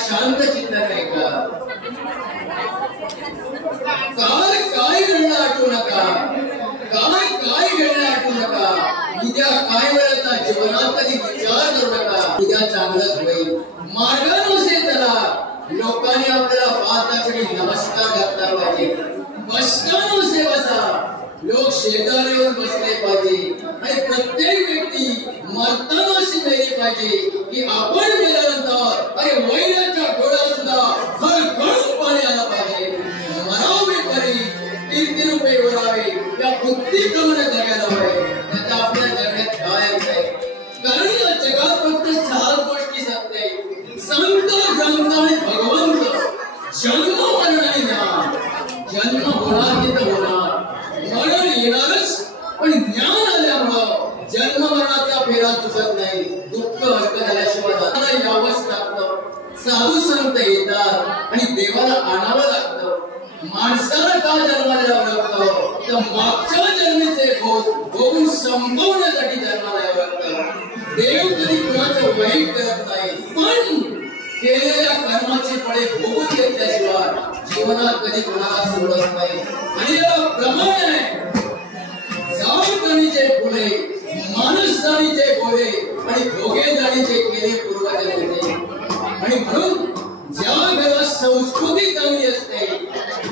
शांत चित्त नाही का? काय घडलं आठवू नका, काय घडलं आठवू नका. उद्या काय वेळेचा जीवनात कधी विचार करू नका. उद्या चांगलंच होईल. मार्गानुसार चला. लोकांनी आपल्याला पाहताक्षणी नमस्कार घातला पाहिजे. बसतानुसार बसा. लोक शेजारी येऊन बसले पाहिजे आणि प्रत्येक व्यक्ती मरतानाशी मेली पाहिजे की आपण गेल्यानंतर अरे वैराच्या डोळ्यात सुद्धा खळखळून पाणी आलं पाहिजे. मरावे परी कीर्ती रूपे उरावे या बुद्धीप्रमाणे जगायला हवे. त्याचा आपल्या जगण्यात काय आहे? कारण या जगात फक्त 6 गोष्टी सत्य आहे. संत ग्रंथ आणि भगवंत. जन्म मरण आणि ज्ञान. जन्म होणार की तर होणार, मरण येणारच, पण ज्ञान आल्यामुळं जन्म मरणाचा फेरा चुकत नाही. दुःख हरकत झाल्याशिवाय यावंच लागतं. साधू संत येतात आणि देवाला आणावं लागतं. माणसाला का जन्माला यावं लागतं? तर मागच्या जन्मीचे भोगून संपवण्यासाठी जन्माला यावं लागतं. देव कधी कुणाचं वाईट करत नाही, पण केलेल्या कर्माचे फळे भोगून घेतल्याशिवाय जीवनात कधी कोणाला सोडत नाही. आणि याला प्रमाण आहे. जाण जाणीचे फुले, माणूस जाणीचे बोले आणि भोगे जाणीचे केले पूर्वजन्मीचे. आणि म्हणून ज्या घरात संस्कृती चांगली असते,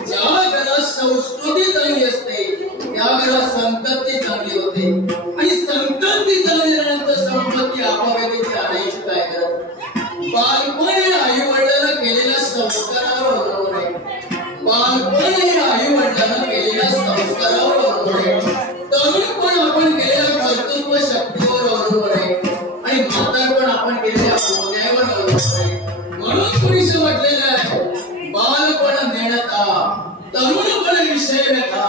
ज्या घरात संस्कृती चांगली असते, त्या घरात संतती चांगली होते. आणि संतती चांगली झाल्यानंतर संपत्ती आपोआप आणायची काय करत. बालपणी आई वडिलांना केलेल्या संस्कारावर अवलंबून आहे. बालपणी आई वडिलांना केलेल्या संस्कारावर अवलंबून आहे. तरुणपण आपण केलेल्या कर्तृत्व शक्तीवर अवलंबून आहे. आणि म्हातारपण आपण केलेल्या पुण्यावर अवलंबून आहे. म्हणून पुरुष म्हटलेलं आहे, बालपण नेणता, तरुणपण विषय व्यथा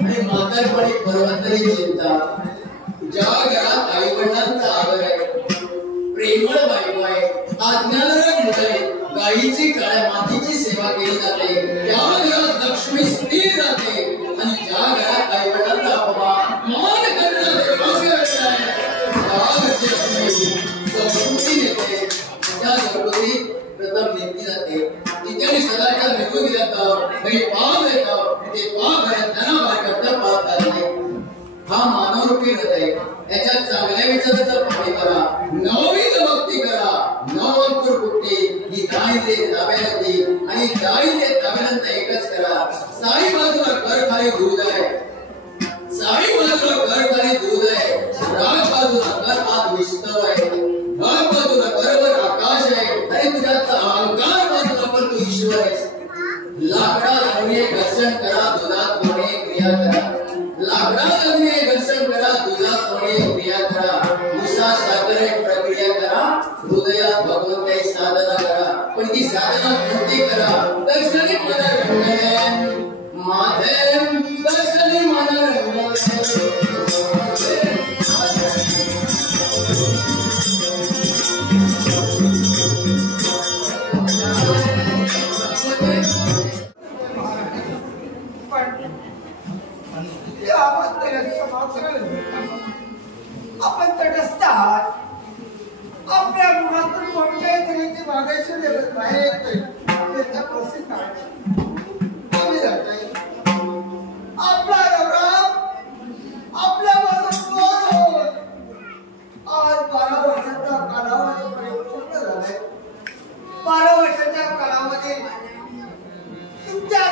आणि म्हातारपणी पर्वतरी चिंता. ज्या घरात आई वडिलांचा आदर आहे, प्रेमळ बायको आहे, आज्ञाधारक मुलं आहे, गायीची काळ्या मातीची सेवा केली जाते, त्या घरात लक्ष्मी स्थिर राहते. आणि ज्या घरात आई वडिलांचा अपमान मान करणारे संस्कृती नेते, त्या घरगुती प्रथम नेमली जाते. तिच्याने सदाचार निघून जातं, काही पाप येतं, ते पाप घरात बायकांना पाप झाले. हा मानवरूपी हृदय, याच्यात चांगल्या विचाराचा पाणी करा, नवविध भक्ती करा. नवंकुर कुठे ही दाई दे दाब्याला आणि दाई दे दाब्याला एकच करा. साई बाजूला घर खाली दूध आहे, साई बाजूला घर खाली दूध आहे. राग बाजूला घर आत विस्तव आहे, भाग बाजूला बरोबर आकाश आहे. आणि तुझ्यात अहंकार बाजूला पण तू ईश्वर आहेस. लाकडा लागणे घर्षण करा, दुधात होणे क्रिया करा. लाकडा लागणे घर्षण करा, दुधात होणे क्रिया करा. उसा साखरे प्रक्रिया करा, हृदयात भगवंताची साधना करा. पण ती साधना कोणती करा? दर्शनी मन रंगणे माधे, दर्शनी मन रंगणे. आपण तटस्थ आहात. आपल्या मुलातून कोणत्याही तऱ्हेची मागायची बाहेर येते, त्याचा प्रोसेस आम्ही जातोय. आपला नवरा आपल्या बाजूला आज 12 वर्षाचा कालावधी पूर्ण झालाय. 12 वर्षाच्या कालावधी तुमच्या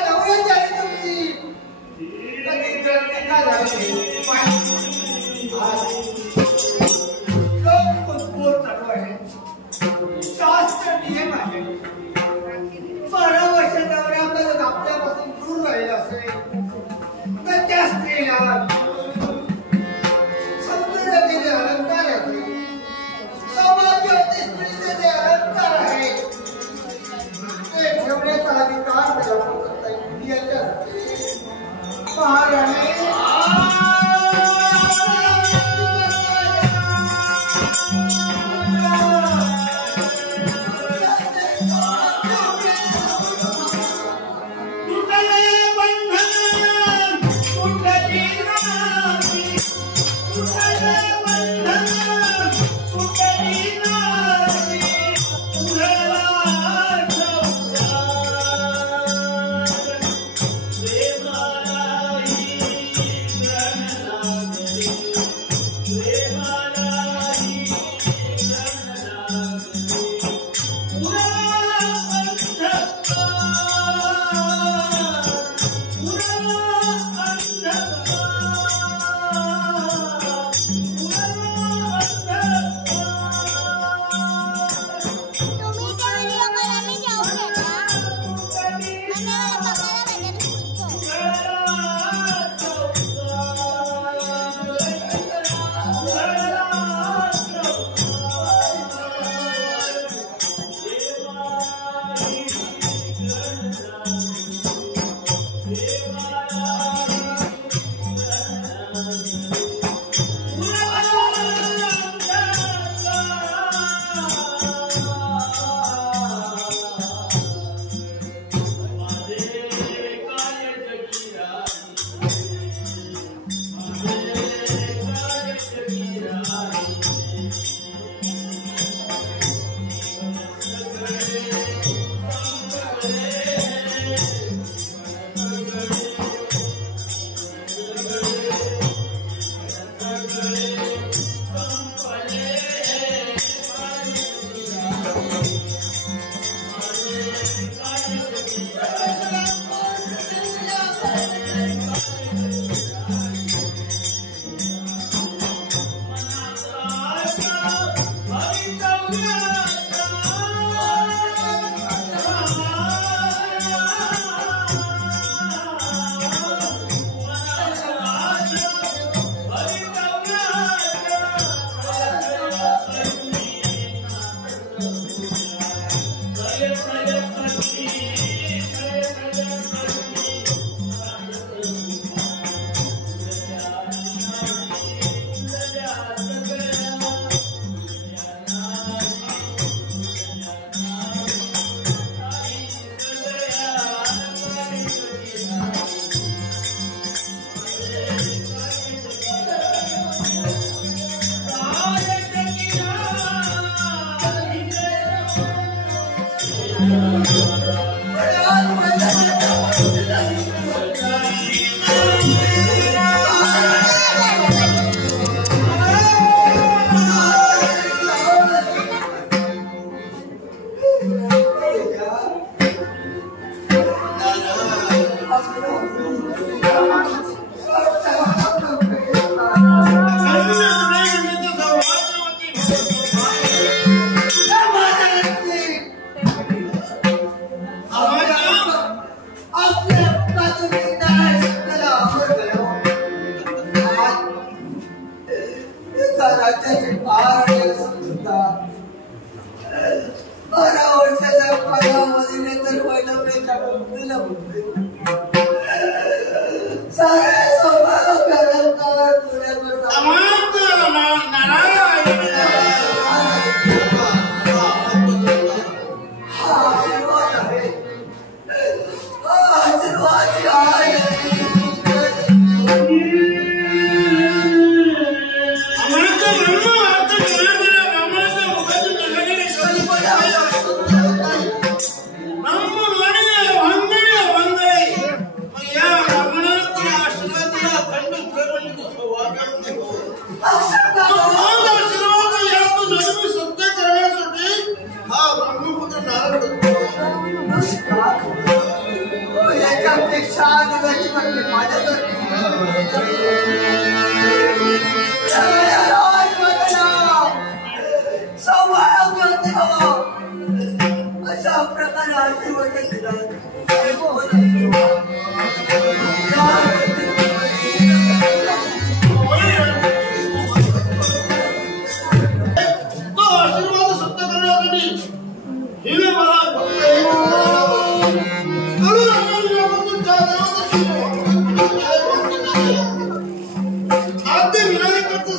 शास्त्र नियम आहे. 12 वर्ष नवऱ्याकडे आपल्यापासून दूर राहील असेल तर त्या स्त्रीला सौंदर्याचे अलंकार आहे, सौभाग्यवती स्त्रीचे जे अलंकार आहे ते ठेवण्याचा अधिकार महाराणी. So wild,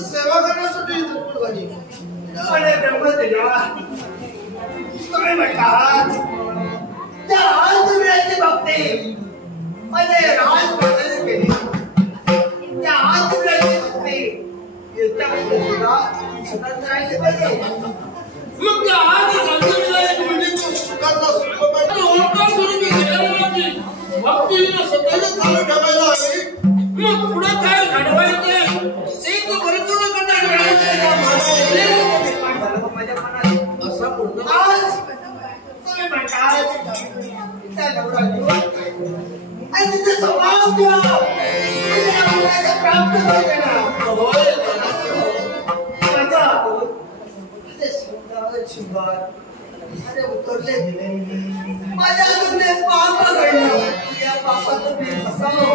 सेवा करण्यासाठी तुम्ही म्हणतात त्या राजदुर्याची भक्ती म्हणजे राजप्रधान केली त्या राजदुर्याची भक्ती याच्यामध्ये सुद्धा सुखात राहिली पाहिजे मग त्या राजदुर्याची म्हणजे सुखाचा ओंकार स्वरूपी देवाची भक्ती सदैव चालू ठेवायला हवी मग पुढे काय घडवायचे ते तो परिपूर्ण करण्यासाठी माझ्या मनात असा पूर्ण तुम्ही म्हणतात त्या नवरात्र आणि तिथे समाज द्या प्राप्त पाहिजे ना होय असे सुंदर शिंगार अरे उतरले गेले माझ्या तुमने पाप घडलं या पापातून मी फसावं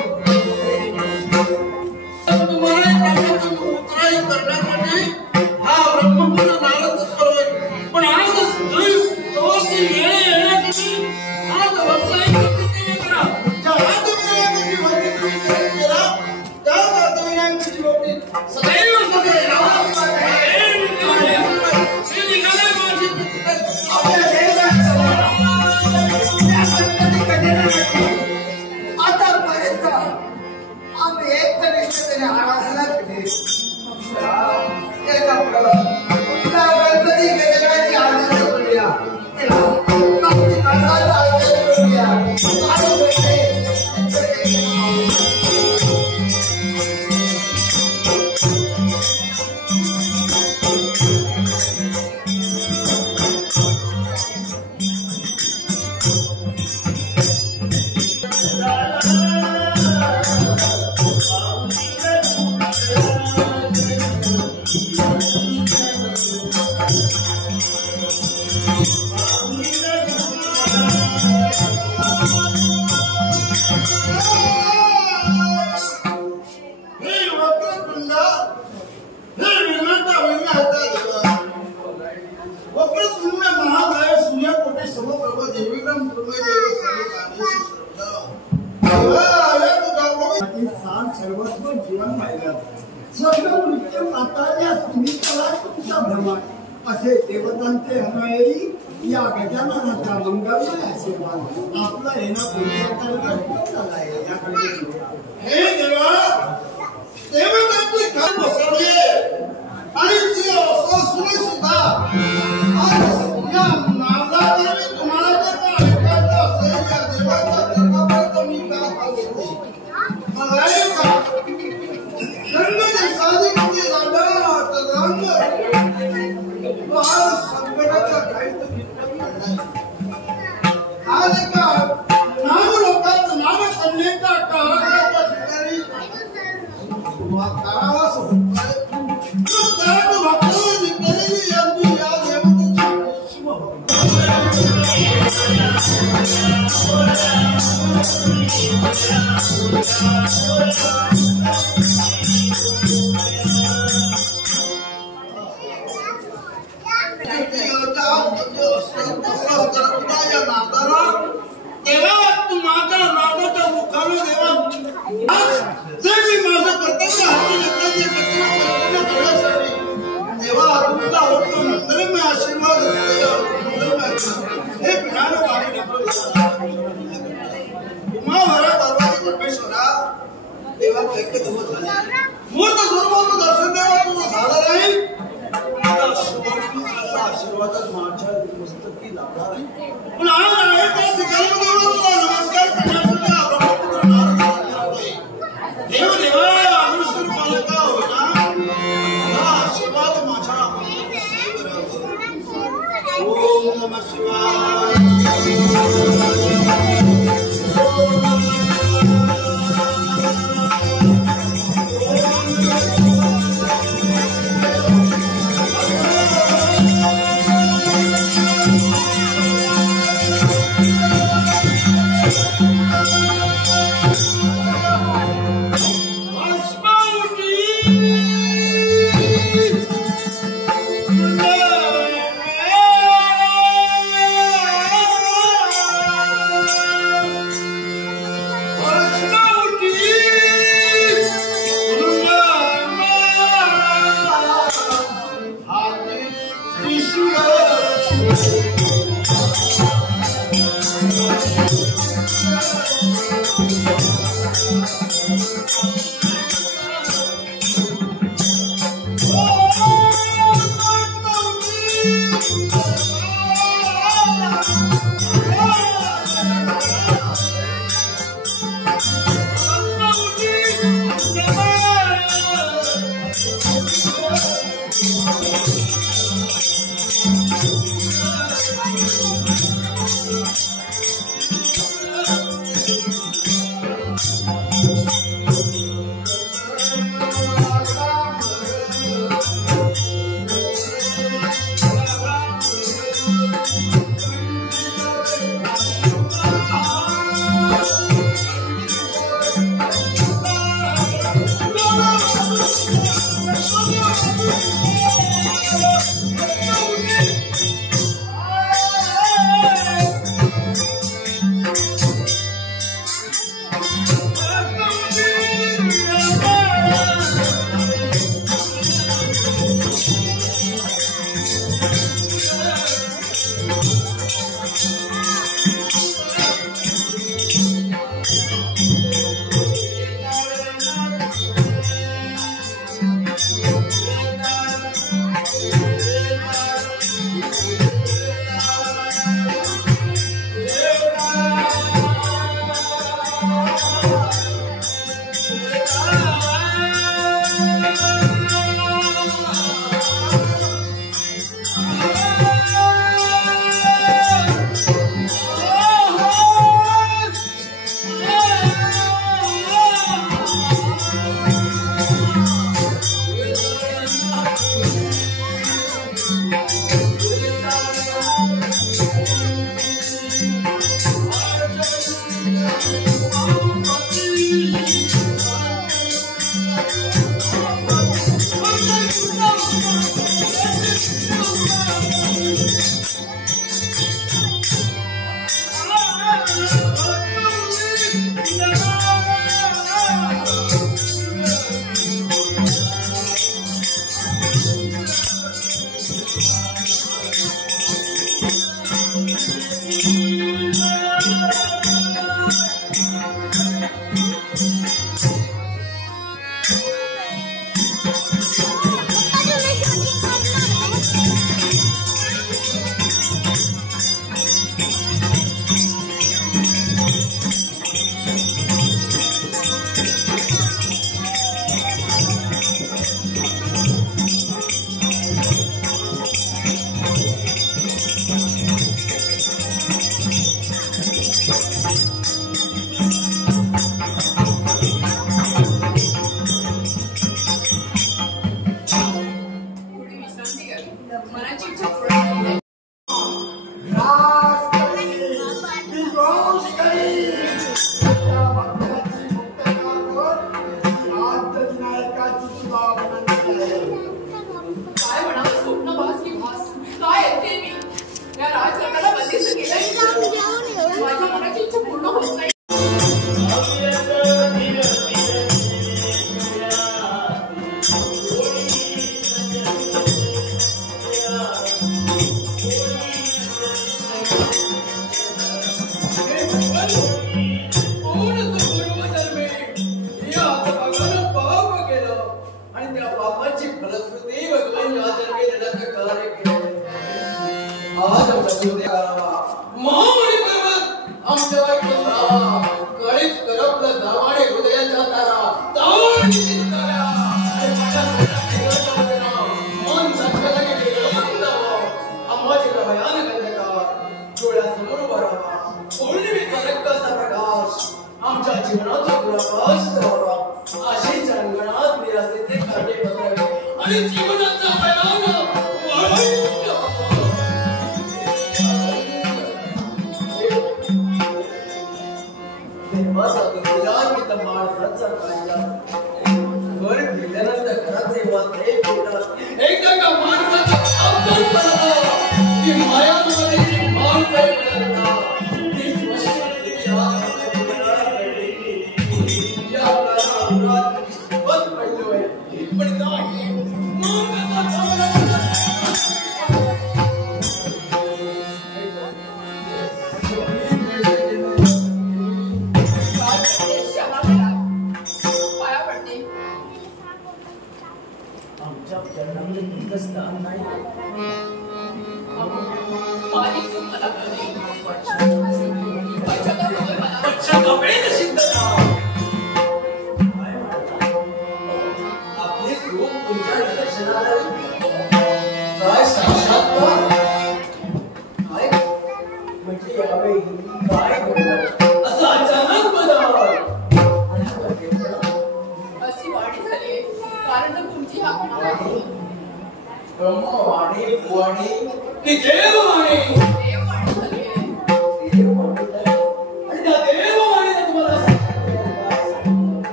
तुम्हाला उतराई करण्यासाठी हा ब्रह्मपुत्र नारद करोय पण आज दोषी येण्यासाठी आज वरचाई करा जातविनायकाची भक्ती केला त्या जातविनायकाची भक्ती सदैव सदैव श्री निघाले माझी आपल्या आतापर्यंत आम्ही एक कनिष्ठतेने आराधना केली गणपती गणराची आराधना करूया सर्वस्व जीवन पाहिलं स्वर्ग मृत्यू माताच्या सुनीताला तुमचा भ्रमण असे देवतांचे अनुयायी या गजाननाचा मंगलमय आशीर्वाद आपला येणं पूर्ण झालाय हे देवा देवतांची काम बसवले आणि ती अवसर सुनी सुद्धा आज या नावाद्वारे तुम्हाला जर ऐकायचं असेल या देवाच्या दरबारात मी काय सांगितले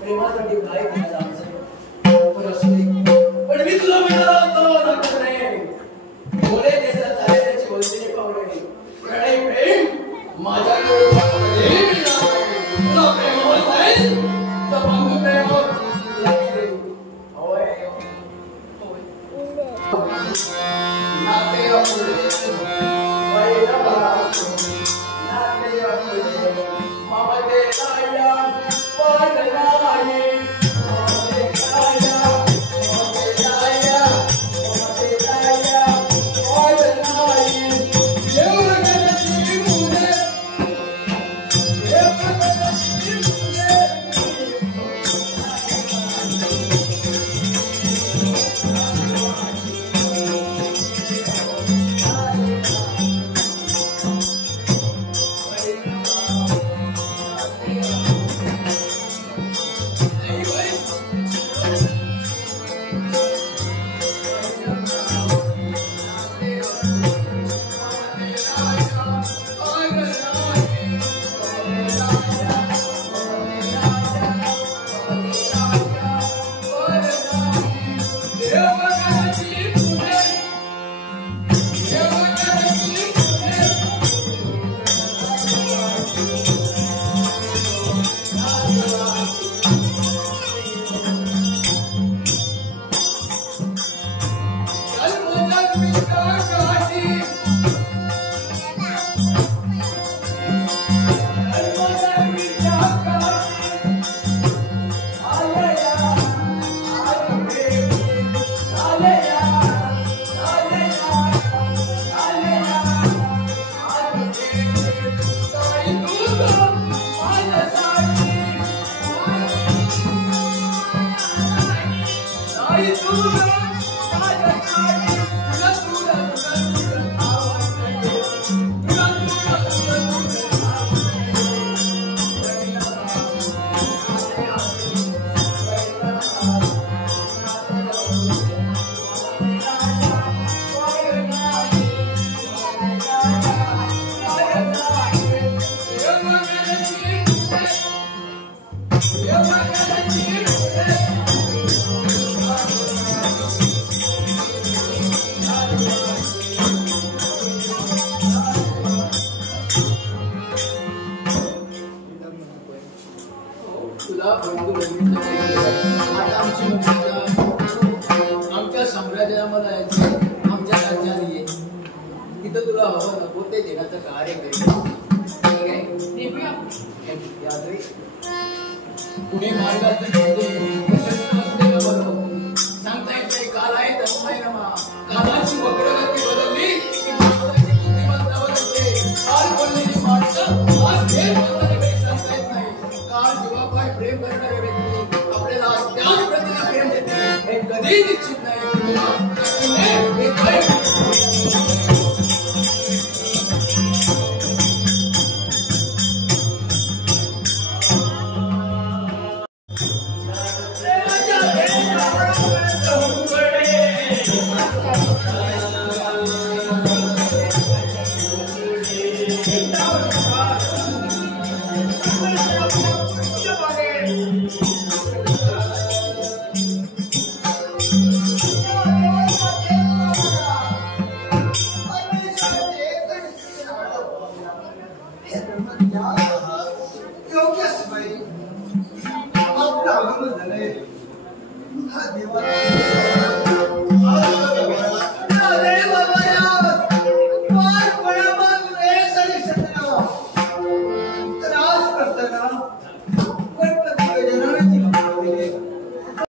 प्रेमाचं देवाचं कार्य करेल. पुणे मार्गात असलेलं बरं सांगता येत नाही. काल आहे तस्मै नमा. कालाची वक्रगती बदलली की माणसाची बुद्धिमत्ता बदलते. काल बोललेली माणसं आज हे बोलणारे काही सांगता येत नाही. काल जीवापाय प्रेम करणारे व्यक्ती आपल्याला त्याच प्रतीने प्रेम देते हे कधी निश्चित नाही. हे काय योग्य बाई आपलं आगमन झालंय. हा देवा